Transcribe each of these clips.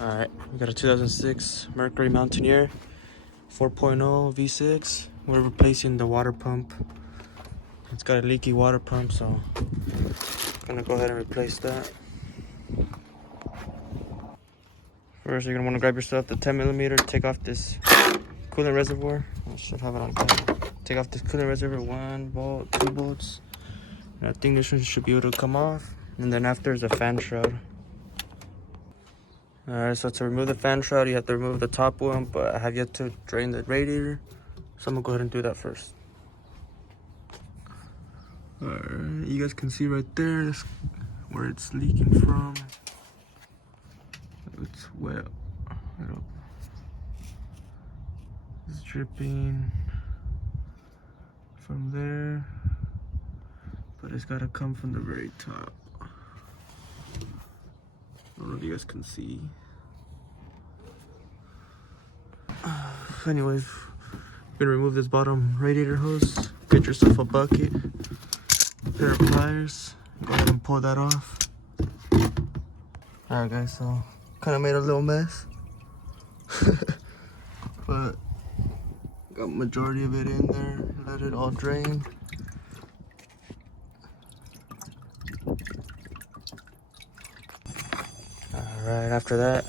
Alright, we got a 2006 Mercury Mountaineer 4.0 V6. We're replacing the water pump. It's got a leaky water pump, so I'm gonna go ahead and replace that. First, you're gonna wanna grab yourself the 10mm, take off this coolant reservoir. I should have it on camera. Take off this coolant reservoir, 1 bolt, 2 bolts. And I think this one should be able to come off. And then after is a fan shroud. Alright, so to remove the fan shroud, you have to remove the top one, but I have yet to drain the radiator, so I'm gonna go ahead and do that first. Alright, you guys can see right there, that's where it's leaking from. It's wet. It's dripping from there, but it's gotta come from the very top. I don't know if you guys can see. Anyways, you're gonna remove this bottom radiator hose. Get yourself a bucket, a pair of pliers. Go ahead and pull that off. Alright guys, so kind of made a little mess. But got majority of it in there. Let it all drain. Alright, after that,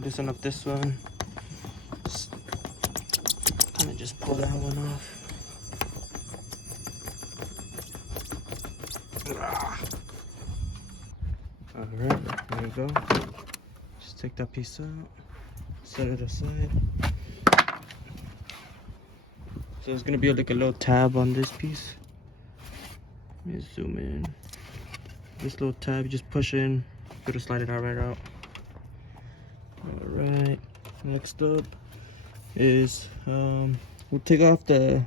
loosen up this one. Just pull that one off. Alright, there you go. Just take that piece out, set it aside. So there's gonna be like a little tab on this piece. Let me zoom in. This little tab, you just push in, it'll slide it out right out. Alright, next up is we'll take off the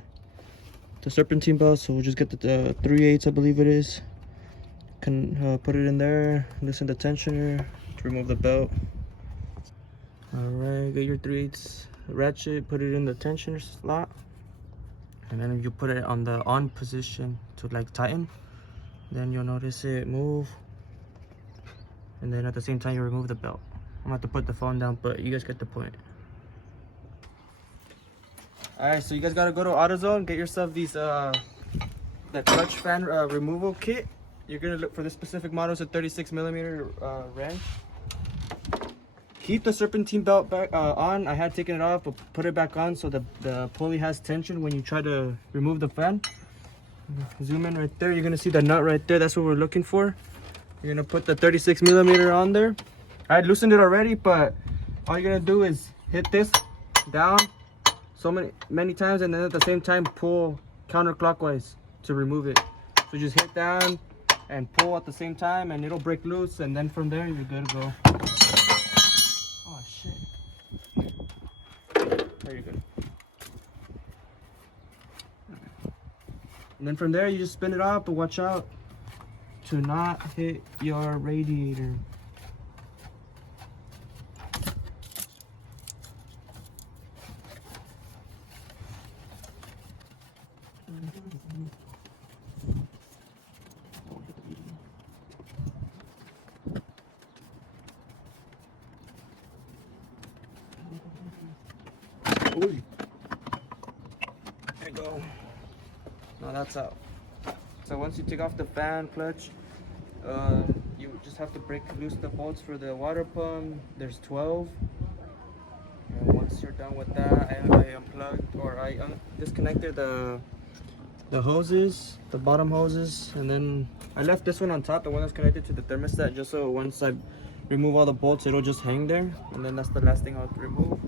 serpentine belt, so we'll just get the 3/8, I believe it is. Can put it in there, loosen the tensioner to remove the belt. Alright, get your 3/8 ratchet, put it in the tensioner slot, and then you put it on the on position to like tighten. Then you'll notice it move, and then at the same time you remove the belt. I'm gonna have to put the phone down, but you guys get the point. Alright, so you guys gotta go to AutoZone, get yourself these the clutch fan removal kit. You're gonna look for this specific model. It's a 36mm wrench. Keep the serpentine belt back on. I had taken it off, but put it back on so the pulley has tension when you try to remove the fan. Zoom in right there. You're gonna see the nut right there. That's what we're looking for. You're gonna put the 36mm on there. I had loosened it already, but all you're gonna do is hit this down so many times, and then at the same time pull counterclockwise to remove it. So just hit down and pull at the same time, and it'll break loose, and then from there you're good to go. Oh shit. There you go. And then from there you just spin it up, but watch out to not hit your radiator. Ooh. There you go. Now that's out. So once you take off the fan clutch, you just have to break loose the bolts for the water pump. There's 12. And once you're done with that, I unplugged, or I disconnected the hoses, the bottom hoses, and then I left this one on top, the one that's connected to the thermostat, just so once I remove all the bolts, it'll just hang there, and then that's the last thing I'll remove.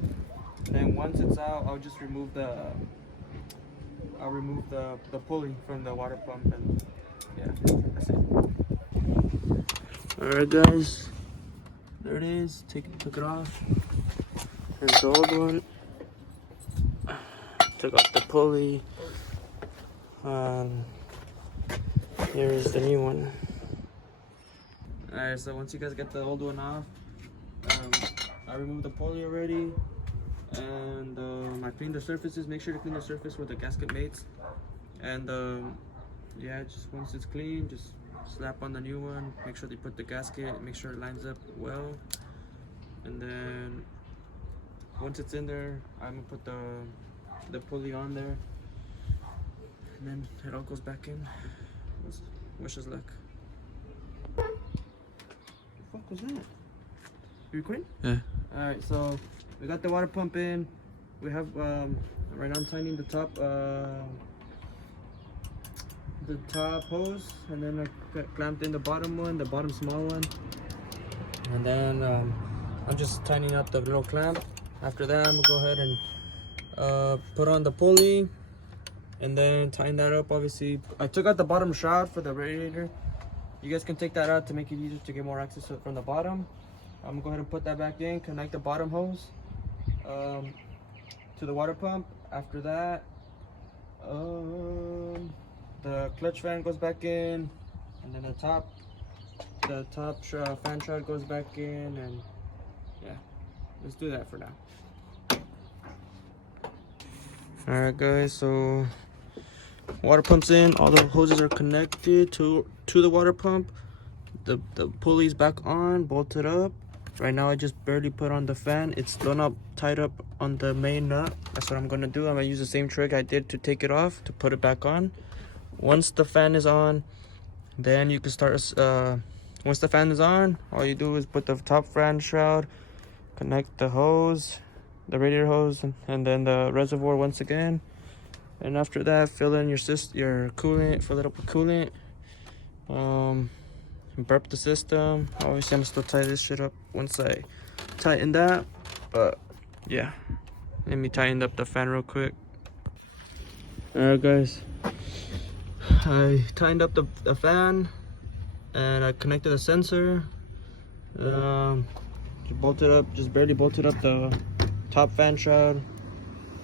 And then once it's out, I'll just remove the pulley from the water pump, and yeah, that's it. Alright guys, there it is. Took it off. Here's the old one. Took off the pulley. Here is the new one. Alright, so once you guys get the old one off, I removed the pulley already, and I cleaned the surfaces. Make sure to clean the surface with the gasket mates, and yeah, just once it's clean, just slap on the new one. Make sure they put the gasket, make sure it lines up well, and then once it's in there, I'm gonna put the pulley on there, and then it all goes back in. Wish us luck. What the fuck was that? You recording? Yeah. Alright, so we got the water pump in. We have right now I'm tightening the top hose, and then I clamped in the bottom one, the bottom small one, and then I'm just tightening up the little clamp. After that, I'm gonna go ahead and put on the pulley and then tighten that up. Obviously, I took out the bottom shroud for the radiator. You guys can take that out to make it easier to get more access to it from the bottom. I'm gonna go ahead and put that back in, connect the bottom hose to the water pump. After that, the clutch fan goes back in, and then the top fan shroud goes back in, and yeah, let's do that for now. All right, guys. So water pump's in. All the hoses are connected to the water pump. The pulley's back on, bolted up. Right now I just barely put on the fan. It's still not tied up on the main nut. That's what I'm gonna do. I'm gonna use the same trick I did to take it off to put it back on. Once the fan is on, then you can start. Once the fan is on, all you do is put the top fan shroud, connect the hose, the radiator hose, and then the reservoir once again. And after that, fill in your coolant, fill it up with coolant. Burp the system. Obviously, I'm still tie this shit up once I tighten that. But yeah, let me tighten up the fan real quick. Alright, guys. I tightened up the fan, and I connected the sensor. Just barely bolted up the top fan shroud.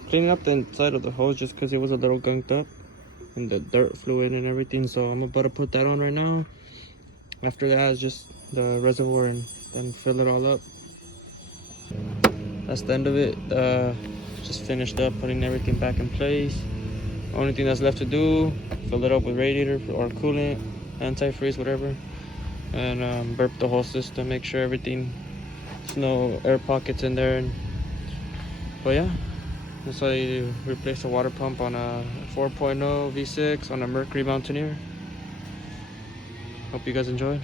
Cleaning up the inside of the hose just because it was a little gunked up, and the dirt fluid and everything. So I'm about to put that on right now. After that is just the reservoir, and then fill it all up. That's the end of it. Just finished up putting everything back in place. Only thing that's left to do, fill it up with radiator or coolant, antifreeze, whatever, and burp the whole system. Make sure there's no air pockets in there. But yeah, that's how you replace a water pump on a 4.0 V6 on a Mercury Mountaineer. Hope you guys enjoyed.